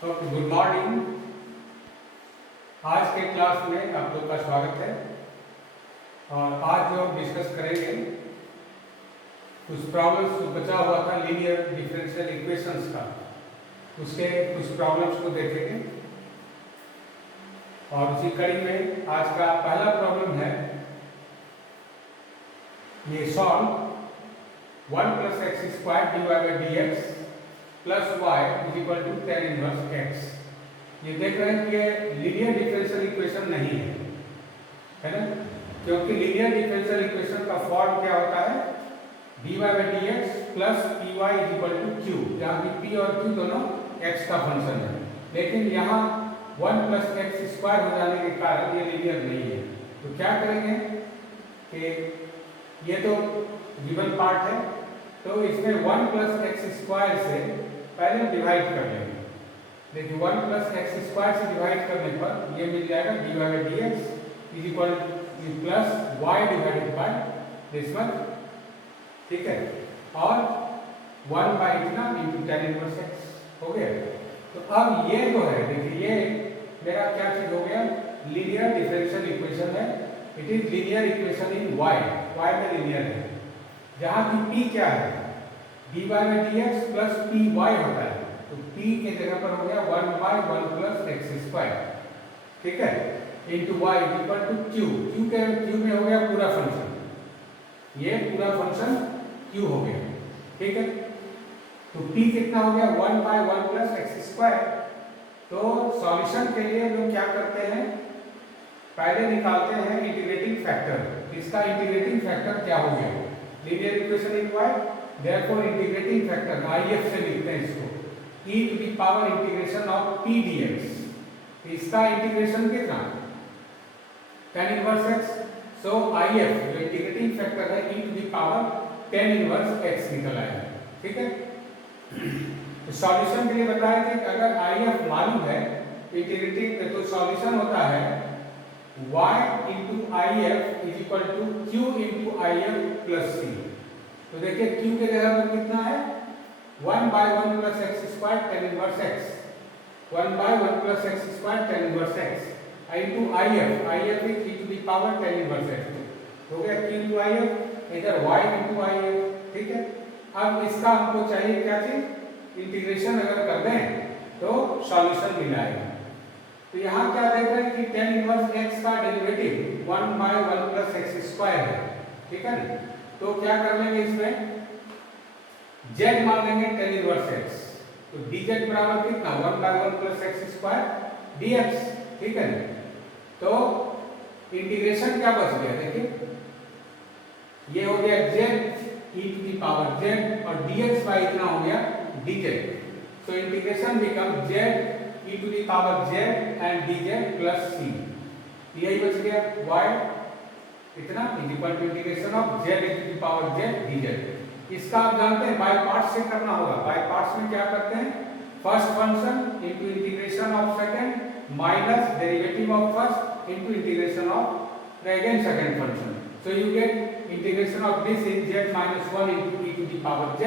तो good morning. आज के क्लास में आप लोग का स्वागत है। और आज जो हम डिस्कस करेंगे कुछ प्रॉब्लम्स जो बचा हुआ था लीनियर डिफरेंशियल इक्वेशंस का, उसके कुछ प्रॉब्लम्स को देखेंगे। और उसी कड़ी में आज का पहला प्रॉब्लम है ये solve 1 + x² dy/dx + y = tan inverse x। ये देख रहे हैं कि ये लीनियर डिफरेंशियल इक्वेशन नहीं है ना, क्योंकि लीनियर डिफरेंशियल इक्वेशन का फॉर्म क्या होता है dy/dx + py = q, जहाँ की p और q दोनों x का फंक्शन है। लेकिन यहाँ 1 + x² हो जाने के कारण ये लीनियर नहीं है। तो क्या करेंगे कि ये तो गिवन पार्ट है, तो इसमें 1 + x² से पहले डिवाइड कर लेंगे। देखिए 1 + x² से डिवाइड करने पर ये मिल जाएगा dy/dx + y/, ठीक है, और 1/इतना × tan इनवर्स x हो गया। तो अब ये जो है देखिए ये मेरा क्या चीज हो गया, लीनियर डिफरेंशियल इक्वेशन है। It is linear equation in y में लीनियर है, जहाँ की p क्या है dy/dx + py होता है। तो p के जगह पर हो गया 1/1 + x², ठीक है, × y = q। q में हो गया पूरा फंक्शन, ये पूरा फंक्शन q हो गया, ठीक है। तो p कितना हो गया 1/1 + x²। तो सॉल्यूशन के लिए लोग क्या करते हैं, पहले निकालते हैं इंटीग्रेटिंग फैक्टर। इसका इंटीग्रेटिंग फैक्टर क्या हो गया linear equation in y, therefore integrating factor IF से लिखते हैं इसको e⁻∫ p dx। इसका इंटीग्रेशन कितना tan inverse x। So IF जो इंटीग्रेटिंग फैक्टर है e⁻tan इनवर्स x निकल आया, ठीक है। तो सॉल्यूशन के लिए बताया कि अगर IF मालूम है इंटीग्रेटिंग, तो सॉल्यूशन होता है y × IF = q × IF + c। तो देखिए q के जगह पर कितना है 1/1 + x² tan inverse x, 1/1 + x² tan inverse x × IF is e⁻tan inverse x। हो गया q × IF, इधर y × IF, ठीक है। अब इसका हमको चाहिए क्या चीज, इंटीग्रेशन अगर कर दें तो सॉल्यूशन मिल आएगा। तो यहाँ क्या देख रहे हैं कि tan इनवर्स x का डेरिवेटिव 1/1 + x² है, ठीक है ना। तो क्या कर लेंगे, इसमें z मान लेंगे tan इनवर्स x। तो dz बराबर कितना 1/1 + x² dx, ठीक है ना। तो इंटीग्रेशन क्या बच गया, देखिए ये हो गया z e⁻z और dx इतना हो गया dz। So integration become z e⁻z and dz + c। यही बच गया y इतना = z e⁻z dz। इसका आप जानते हैं बाय पार्ट्स से करना होगा। बाय पार्ट्स में क्या करते हैं, first function × integration of second minus derivative of first × integration of the again second function. So you get integration of this is z - 1 × e⁻z,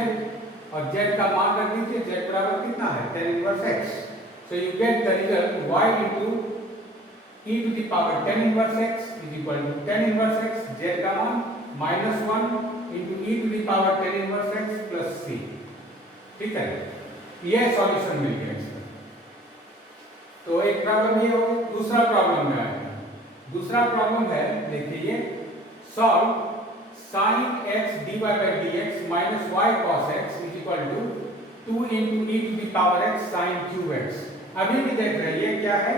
और z का मान रख दीजिए, z बराबर कितना है tan inverse x। So you get the result y × e⁻tan inverse x = tan inverse x, z का मान -1 × e⁻tan इनवर्स x + c, ठीक है। ये सॉल्यूशन मिल गया इसका। तो एक प्रॉब्लम ये हो गया। दूसरा प्रॉब्लम में आएगा। दूसरा प्रॉब्लम है, देखिए solve sin x dy/dx - y cos x = 2 × e⁻x sin cubx। अभी भी देख रहे हैं ये क्या है,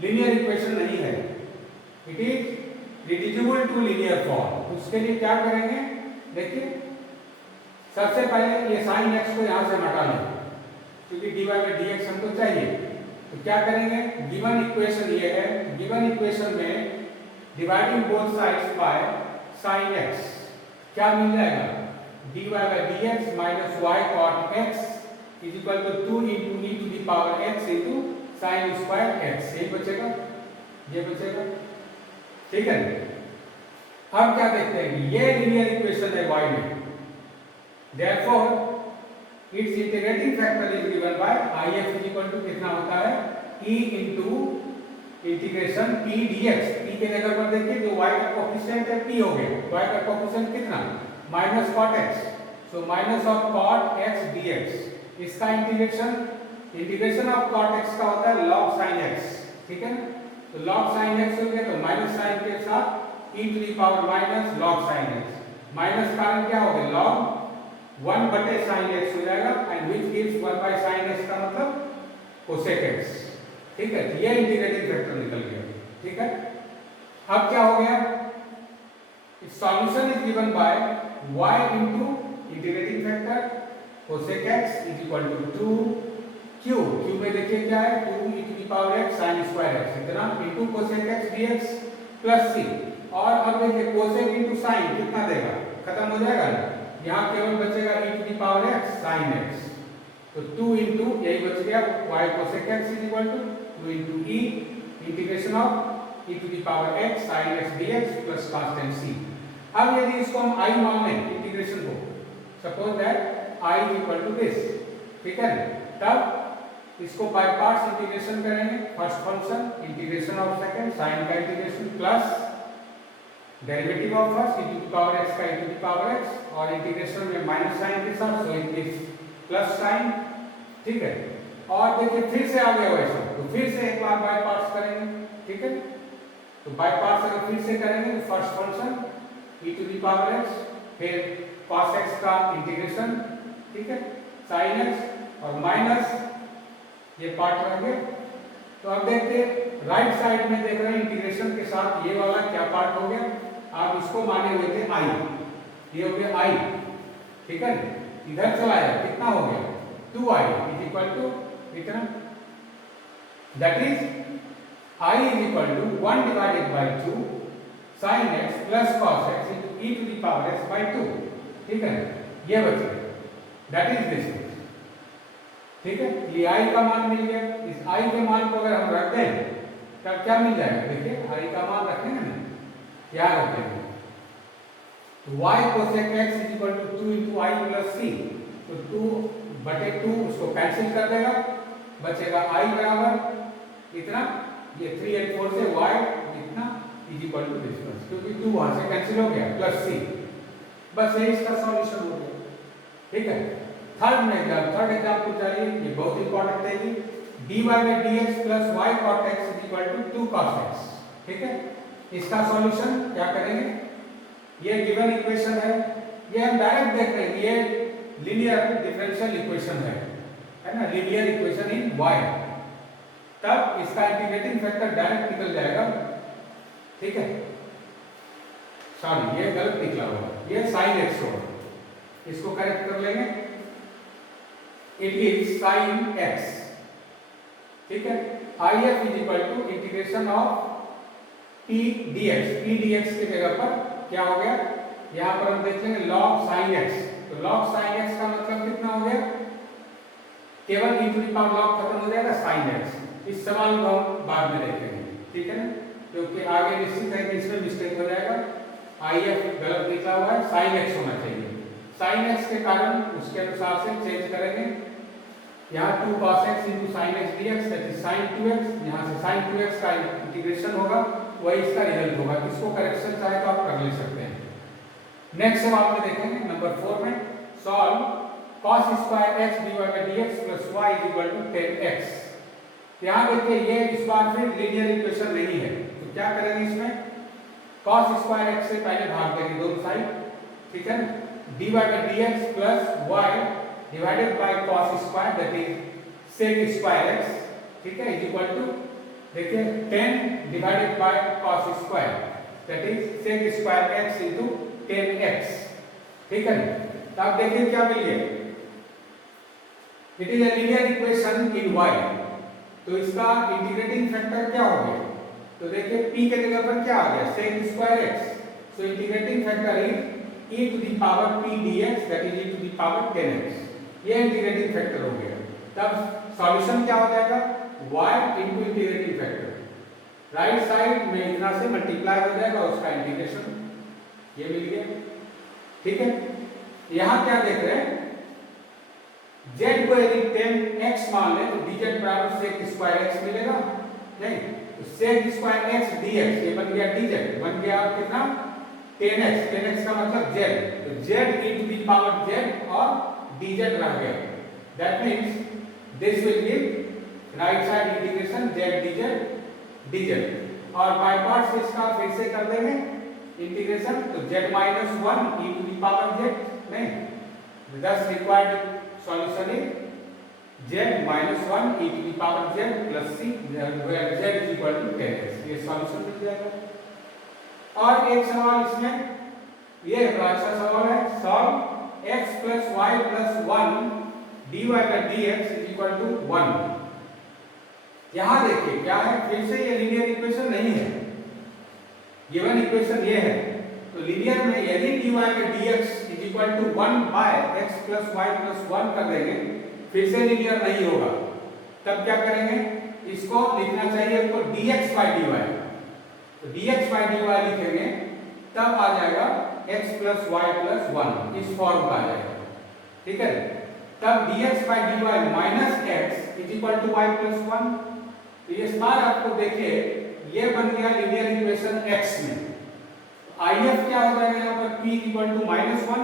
लीनियर इक्वेशन नहीं है, it is reducible to linear form. उसके लिए क्या करेंगे, देखिए सबसे पहले ये sin x को यहाँ से हटा लें, क्योंकि dy/dx हमको चाहिए। तो क्या करेंगे, गिवन इक्वेशन ये है, गिवन इक्वेशन में dividing both sides by sin x क्या मिल जाएगा dy/dx - y cot x = 2 × e⁻x × sin²x। यही बचेगा, ये बचेगा, ठीक है। अब क्या देखते हैं कि ये लीनियर इक्वेशन है y में, therefore its integrating factor is given by IF is equal to कितना होता है E into integration P dx। P के जगह पर देखिए जो y का कोफिशिएंट है P हो गया, y का कोफिशिएंट कितना minus cot x, so minus of cot x dx। इसका इंटीग्रेशन ऑफ cot x का होता है log sin x, ठीक है। तो log sin x हो गया तो माइनस साइन के साथ e to the power minus log sin x, minus कारण क्या हो गया log 1 बटे sin x हो जाएगा, and which gives 1 by sin x का मतलब cosec x, ठीक है। तो ये इंटीग्रेटिंग फैक्टर निकल गया, ठीक है। अब क्या हो गया, solution is given by y into integrating factor cosec x is equal to 2 q में देखिए क्या है 2 e to the power x sin square x इतना into cosec x dx plus c, और अब देखिए cosec इनटू sin कितना देगा, खत्म हो जाएगा ना, यहाँ केवल बचेगा e to the power x sin x, तो 2 इनटू यही बच गया y cosec x is equal to 2 into e integration of e to the power x sin x dx plus cos tan c। अब यदि इसको हम i मान लें इंटीग्रेशन को, suppose that i is equal to this, ठीक है, तब इसको बाय पार्ट्स इंटीग्रेशन करेंगे, first function integration of second sin का integration plus derivative of first e to the power x का e to the power x, और integration में minus sine के साथ so it is plus sine, ठीक है। और देखिए फिर से आ गया वैसा, तो फिर से एक बार बाय पार्ट्स करेंगे, ठीक है। तो बाय पार्ट्स अगर फिर से करेंगे तो first function e to the power x, फिर cos x का इंटीग्रेशन, ठीक है, sin x और माइनस ये पार्ट रहेंगे। तो अब देखते हैं राइट साइड में देख रहे हैं इंटीग्रेशन के साथ ये वाला क्या पार्ट हो गया, आप इसको माने हुए थे i, ये हो गया i, ठीक है। इधर चला जाए कितना हो गया 2i इज इक्वल टू कितना, that is i is equal to 1 divided by 2 sin x plus cos x into e to the power x by 2, ठीक है। ये बच गया, दैट इज दिस, ठीक है। ये i का मान मिल गया, इस i के मान को अगर हम रख दें तब क्या मिल जाएगा, देखिए i का मान रखेंगे ना, क्या रखेंगे, तो y cosec x is equal to 2 into i plus c, तो 2 बटे 2 उसको कैंसिल कर देगा, बचेगा i बराबर इतना, ये 3 और 4 से y इतना इज इक्वल टू दिस, क्योंकि 2 वहां से कैंसिल हो गया प्लस c, बस ये इसका सॉल्यूशन हो गया, ठीक है। थर्ड एग्जांपल चाहिए, ये बहुत इंपॉर्टेंट है, dy by dx plus y cot x is equal to 2 cos x, ठीक है। इसका सॉल्यूशन क्या करेंगे, ये गिवन इक्वेशन है, ये हम डायरेक्ट देख रहे हैं, ये लीनियर डिफरेंशियल इक्वेशन है ना, लीनियर इक्वेशन इन y, तब इसका इंटीग्रेटिंग फैक्टर डायरेक्ट निकल जाएगा, ठीक है। सॉरी ये गलत निकला होगा, ये sin x होगा, इसको करेक्ट कर लेंगे, इट इज sin x, ठीक है। IF is equal to integration of P dx की जगह पर क्या हो गया, यहाँ पर हम देख लेंगे log sin x, तो log sin x का मतलब कितना हो गया, केवल e to the power log खत्म हो जाएगा sin x, इस सवाल को हम बाद में देखेंगे, ठीक है ना, क्योंकि आगे निश्चित है कि इसमें मिस्टेक हो जाएगा, IF गलत लिखा हुआ है, sin x होना चाहिए, sin x के कारण उसके अनुसार से चेंज करेंगे, यहाँ 2 cos x into sin x dx that is sin 2x, यहाँ से sin 2x का इंटीग्रेशन होगा, वही इसका रिजल्ट होगा, इसको करेक्शन चाहे तो आप कर ले सकते हैं। नेक्स्ट सवाल में देखेंगे नंबर 4 में, solve cos square x dy by dx plus y is equal to 10x। यहाँ देखिए ये इस बार फिर लीनियर इक्वेशन नहीं है, तो क्या करेंगे इसमें, cos स्क्वायर x से पहले भाग देंगे दोनों साइड, ठीक है, dy by dx plus y divided by cos square that is sec square x, ठीक है, इज इक्वल टू देखिए 10 divided by cos square that is sec square x into 10x, ठीक है। तो आप देखिए क्या मिल गया, it is a linear equation in y, तो इसका इंटीग्रेटिंग फैक्टर क्या हो गया, तो देखिए p के जगह पर क्या आ गया sec square x, so integrating factor is e to the power p dx that is e to the power 10x, ये इंटीग्रेटिंग फैक्टर हो गया। तब सॉल्यूशन क्या हो जाएगा, y into integrating factor, right side में इतना से मल्टीप्लाई हो जाएगा, उसका इंटीग्रेशन ये मिल गया, ठीक है। यहाँ क्या देख रहे हैं, z को यदि 10x मान ले तो dz बराबर sec स्क्वायर x मिलेगा, नहीं तो sec स्क्वायर x dx ये बन गया dz, बन गया कितना 10x, 10x का मतलब z, तो z into the power z और dz रह गया, that means this will give right side integration z dz और बाय पार्ट्स इसका फिर से कर देंगे इंटीग्रेशन, तो z minus 1 e to the power z, नहीं thus required solution is z minus 1 e to the power z plus c where z is equal to 10x, ये solution मिल जाएगा। और एक सवाल इसमें ये बड़ा अच्छा सवाल है, solve x plus y plus 1 dy by dx is equal to 1। यहां देखिए क्या है, फिर से ये लीनियर इक्वेशन नहीं है, गिवन इक्वेशन ये है, तो लीनियर में यदि dy by dx is equal to 1 by x plus y plus 1 कर देंगे, फिर से लीनियर नहीं होगा, तब क्या करेंगे, इसको लिखना चाहिए आपको dx by dy, तो dx by dy लिखेंगे तब आ जाएगा x plus y plus 1 इस फॉर्म का आ जाएगा, ठीक है। तब dx by dy minus x is equal to y plus 1, तो ये बार आपको देखिए ये बन गया लीनियर इक्वेशन x में, IF क्या हो जाएगा यहाँ पर p equal to -1,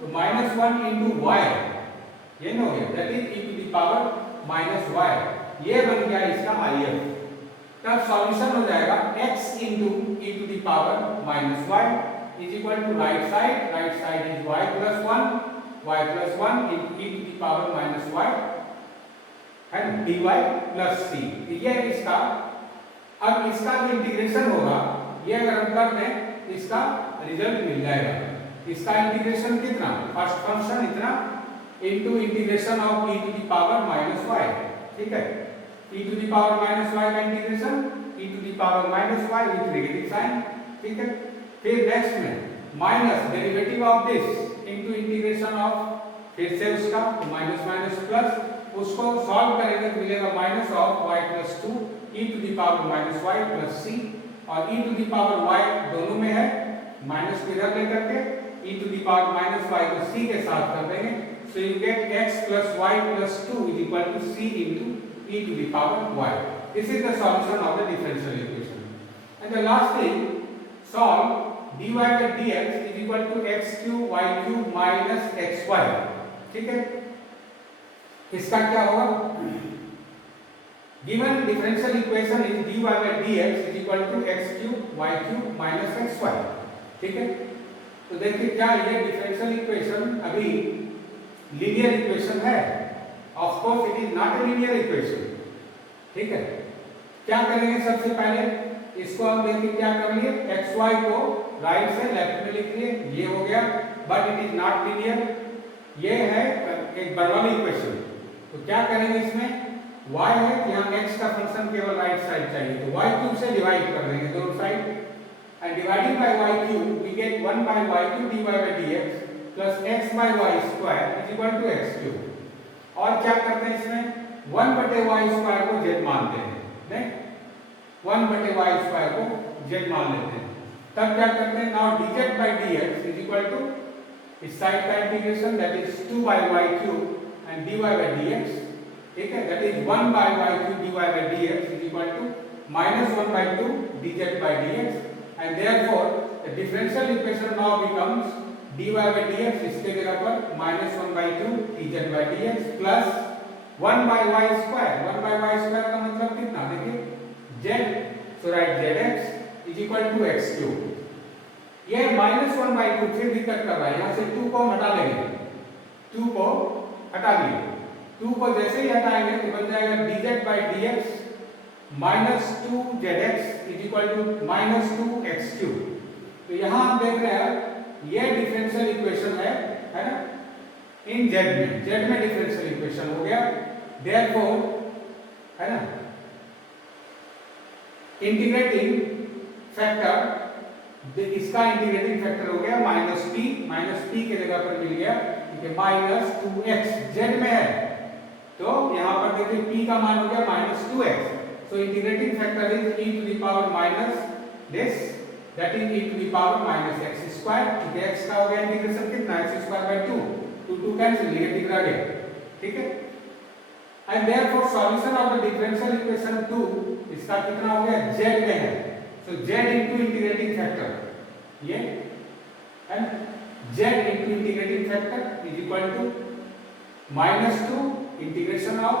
तो -1 into y ये ना हो गया, that is e to the power -y, ये बन गया इसका IF। तब सॉल्यूशन हो जाएगा x into e to the power -y is equal to right side is y plus 1 into e to the power -y and dy plus c, ये इसका, अब इसका जो इंटीग्रेशन होगा ये अगर हम कर दें इसका रिजल्ट मिल जाएगा, इसका इंटीग्रेशन कितना, फर्स्ट फंक्शन इतना into integration of e to the power -y, ठीक है, e to the power -y का integration e to the power -y with negative sine, ठीक है। फिर नेक्स्ट में minus derivative of this into integration of, फिर से उसका माइनस माइनस प्लस, उसको सॉल्व करेंगे तो मिलेगा minus of y plus 2 e to the power -y plus c, और e to the power y दोनों में है, माइनस को इधर लेकर के e to the power -y को c के साथ कर देंगे, so you get x plus y plus 2 is equal to c into e to the power y। This is the solution of the differential equation। And the last thing, solve dy by dx is equal to x cube y cube minus xy, ठीक है। इसका क्या होगा, given differential equation is dy by dx is equal to x cube y cube minus xy, ठीक है। तो देखिए क्या ये डिफरेंशियल इक्वेशन अभी लीनियर इक्वेशन है, of course it is not a linear equation, ठीक है। क्या करेंगे, सबसे पहले इसको हम देखिए क्या कर लिए, xy को राइट से लेफ्ट में लिख लिए, ये हो गया, but it is not linear, ये है एक बर्नौली इक्वेशन। तो क्या करेंगे इसमें, y है यहाँ x का फंक्शन केवल राइट साइड चाहिए, तो y क्यूब से डिवाइड कर देंगे दोनों side, and dividing by y cube we get 1 by y cube dy by dx plus x by y square is equal to x cube। और क्या करते हैं इसमें 1 बटे y स्क्वायर को z मानते हैं, नहीं 1 बटे y स्क्वायर को z मान लेते हैं, तब क्या करते हैं, now dz by dx is equal to इस साइड का integration that is 2 by y cube and dy by dx, ठीक है, that is 1 by y cube dy by dx is equal to -1 by 2 dz by dx, and therefore the differential equation now becomes dy by dx इसके जगह पर -1 by 2 dz by dx plus 1 by y square, 1 by y square का मतलब कितना, देखिए z, so write zx is equal to x cube। ये -1 by 2 फिर दिक्कत कर रहा है, यहाँ से 2 को हम हटा लेंगे, 2 को हटा दिए, 2 को जैसे ही हटाएंगे तो बन जाएगा dz by dx -2zx is equal to -2x cube। तो यहाँ हम देख रहे हैं ये डिफरेंशियल इक्वेशन है ना, इन z में डिफरेंशियल इक्वेशन हो गया, therefore है ना, इंटीग्रेटिंग फैक्टर, इसका इंटीग्रेटिंग फैक्टर हो गया -p के जगह पर मिल गया, ठीक है, -2x z में है, तो यहाँ पर देखिए p का मान हो गया -2x, so integrating factor is e to the power minus this, that is e to the power minus x square, ठीक है, x का हो गया इंटीग्रेशन कितना, x square by 2, 2 cancel, negative रह गया, ठीक है। And therefore solution of the differential equation 2 इसका कितना हो गया, z में है, so z into integrating factor ये, and z into integrating factor is equal to -2 integration of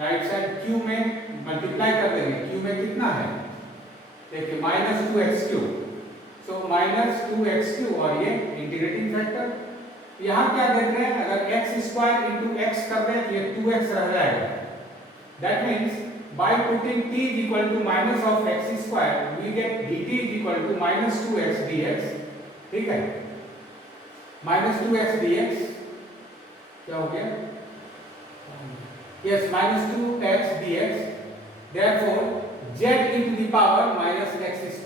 right side q में मल्टीप्लाई कर देंगे, q में कितना है देखिए -2x3, सो -2x3 और ये इंटीग्रेटिंग फैक्टर, यहाँ क्या देख रहे हैं, अगर x² into x कर दें तो ये 2x रह जाएगा, that means by putting t is equal to minus of x² we get dt is equal to -2x dx, ठीक है, -2x dx क्या हो गया, yes -2x dx, therefore z into the power -x² is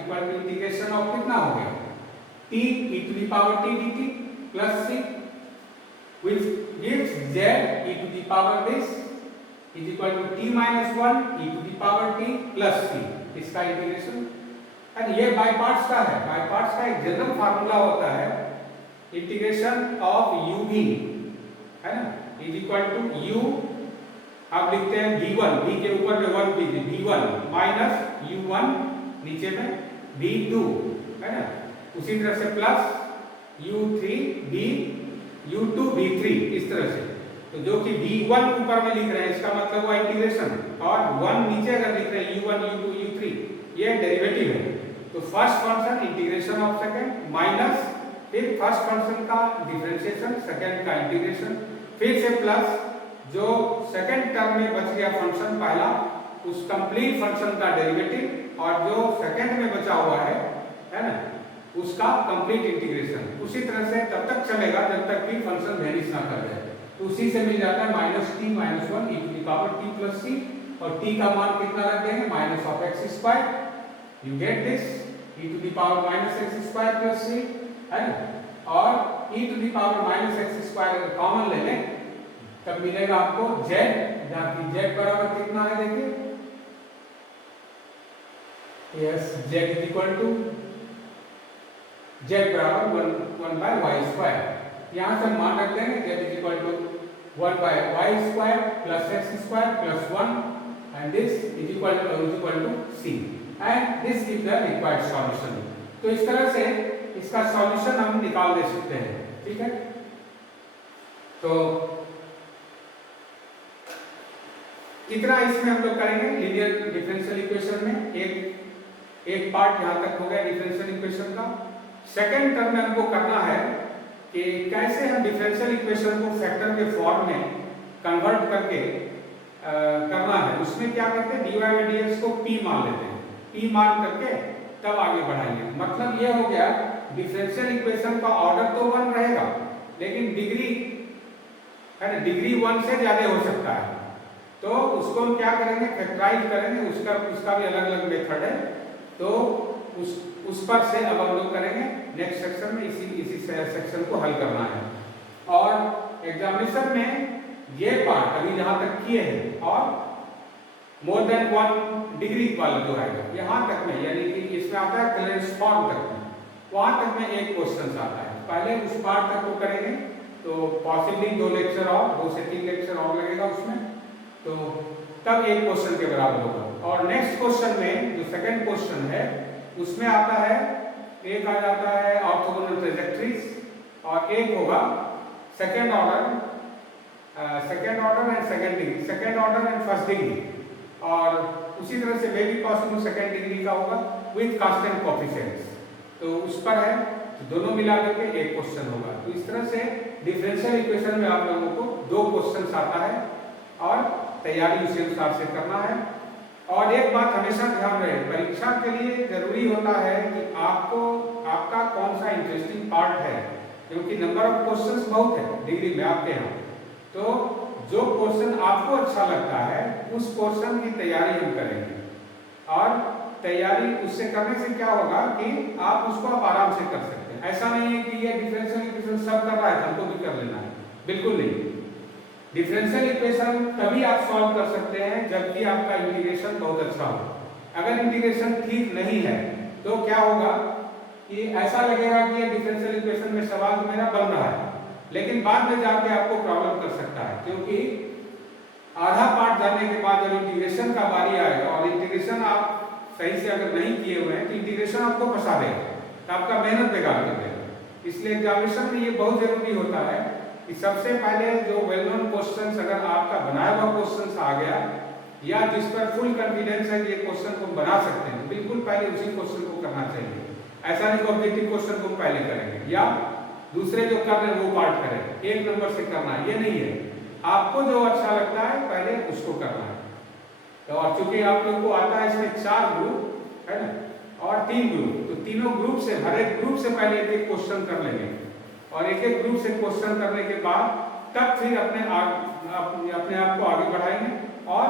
equal to integration of कितना हो गया t e to the power t dt plus c, which gives z e to the power this is equal to t minus 1 e to the power t plus c, इसका integration, and ये by parts का है, by parts का एक general formula होता है integration of u v है ना, इज इक्वल टू u आप लिखते हैं v1, v के ऊपर में 1 कीजिए, v1 माइनस u1 नीचे में v2 है ना, उसी तरह से plus u3 v u2 v3 इस तरह से, तो जो कि v1 ऊपर में लिख रहे हैं इसका मतलब हुआ इंटीग्रेशन, और 1 नीचे अगर लिख रहे हैं u1 u2 u3 ये डेरिवेटिव है, तो first function integration of second minus फिर फर्स्ट फंक्शन का डिफरेंशिएशन सेकंड का इंटीग्रेशन, फिर से प्लस जो सेकंड टर्म में बच गया फंक्शन पहला उस कंप्लीट फंक्शन का डेरिवेटिव, और जो सेकंड में बचा हुआ है ना उसका कंप्लीट इंटीग्रेशन, उसी तरह से तब तक चलेगा जब तक कि फंक्शन वेनिश ना कर जाए, तो उसी से मिल जाता है -t - 1 e to the power t plus c, और t का मान कितना रख देंगे -x², you get this e to the power -x² plus c है ना, और e to the power -x² अगर कॉमन ले लें तब मिलेगा आपको z, जहाँ की z बराबर कितना है देखिए, yes z is equal to z बराबर 1/y², यहाँ से मान रख देंगे z इज इक्वल टू 1/y² plus x² plus 1 and this is equal to c and this is the required solution। तो इस तरह से इसका सॉल्यूशन हम निकाल दे सकते हैं, ठीक है। तो इतना इसमें हम लोग करेंगे लीनियर डिफरेंशियल इक्वेशन में, एक पार्ट यहाँ तक हो गया डिफरेंशियल इक्वेशन का। सेकंड टर्म में हमको करना है कि कैसे हम डिफरेंशियल इक्वेशन को फैक्टर के फॉर्म में कन्वर्ट करके करना है। उसमें क्या करते हैं, dy बाई dx को p मान लेते हैं, p मान करके तब आगे बढ़ाएंगे। मतलब ये हो गया डिफरेंशियल इक्वेशन का ऑर्डर तो 1 रहेगा, लेकिन डिग्री है ना, डिग्री 1 से ज्यादा हो सकता है, तो उसको हम क्या करेंगे, फैक्टराइज करेंगे, उसका भी अलग अलग मेथड है, तो उस पर से अब हम लोग करेंगे नेक्स्ट सेक्शन में, इसी सेक्शन को हल करना है। और एग्जामिनेशन में ये पार्ट अभी जहाँ तक किए हैं और मोर देन 1 डिग्री वाला जो आएगा यहाँ तक में, यानी कि इसमें आता है क्लेरेंस फॉर्म तक में, वहाँ तक में एक क्वेश्चन आता है, पहले उस पार्ट तक को करेंगे, तो पॉसिबली 2 लेक्चर और 2 से 3 लेक्चर और लगेगा उसमें, तो तब एक क्वेश्चन के बराबर होगा। और नेक्स्ट क्वेश्चन में जो सेकंड क्वेश्चन है उसमें आता है, एक आ जाता है ऑर्थोगोनल ट्रेजेक्टरीज, और एक होगा second order and second degree, second order and first degree, और उसी तरह से may be possible second degree का होगा विद कांस्टेंट कोएफिशिएंट्स, तो उस पर है, तो दोनों मिला करके एक क्वेश्चन होगा। तो इस तरह से डिफरेंशियल इक्वेशन में आप लोगों को 2 क्वेश्चन आता है और तैयारी उसी अनुसार से करना है। और एक बात हमेशा ध्यान रहे, परीक्षा के लिए जरूरी होता है कि आपका कौन सा इंटरेस्टिंग पार्ट है, क्योंकि नंबर ऑफ क्वेश्चंस बहुत है डिग्री में आपके यहाँ, तो जो क्वेश्चन आपको अच्छा लगता है उस क्वेश्चन की तैयारी हम करेंगे, और तैयारी उससे करने से क्या होगा कि आप उसको आराम से कर सकते हैं। ऐसा नहीं है कि ये डिफरेंशियल इक्वेशन सब कर रहा है हमको भी कर लेना है, बिल्कुल नहीं। डिफरेंशियल इक्वेशन तभी आप सॉल्व कर सकते हैं जबकि आपका इंटीग्रेशन बहुत अच्छा हो। अगर इंटीग्रेशन ठीक नहीं है तो क्या होगा कि ऐसा लगेगा कि ये डिफरेंशियल इक्वेशन में सवाल मेरा बन रहा है, लेकिन बाद में जाके आपको प्रॉब्लम कर सकता है, क्योंकि आधा पार्ट जाने के बाद जब इंटीग्रेशन का बारी आएगा और इंटीग्रेशन आप सही से अगर नहीं किए हुए हैं तो इंटीग्रेशन आपको फंसा देगा, तो आपका मेहनत बेकार कर देगा। इसलिए एग्जामिनेशन में ये बहुत जरूरी होता है कि सबसे पहले जो वेल नोन क्वेश्चंस अगर आपका बनाया हुआ क्वेश्चंस आ गया या जिस पर फुल कॉन्फिडेंस है कि ये क्वेश्चन को बना सकते हैं, बिल्कुल पहले उसी क्वेश्चन को करना चाहिए। ऐसा नहीं कि ऑब्जेक्टिव क्वेश्चन को पहले करेंगे या दूसरे जो कर रहे हैं वो पार्ट करें, एक नंबर से करना, ये नहीं है। आपको जो अच्छा लगता है पहले उसको करना है। तो और चूंकि आप लोग को आता है इसमें 4 ग्रुप है ना और 3 ग्रुप, तो तीनों ग्रुप से हर एक ग्रुप से पहले एक क्वेश्चन कर लेंगे और एक एक ग्रुप से क्वेश्चन करने के बाद तब फिर अपने आप को आगे बढ़ाएंगे और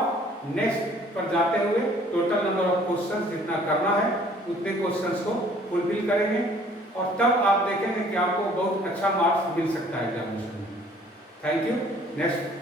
नेक्स्ट पर जाते हुए टोटल नंबर ऑफ क्वेश्चंस जितना करना है उतने क्वेश्चंस को फुलफिल करेंगे और तब आप देखेंगे कि आपको बहुत अच्छा मार्क्स मिल सकता है एग्जामिनेशन में। Thank you. नेक्स्ट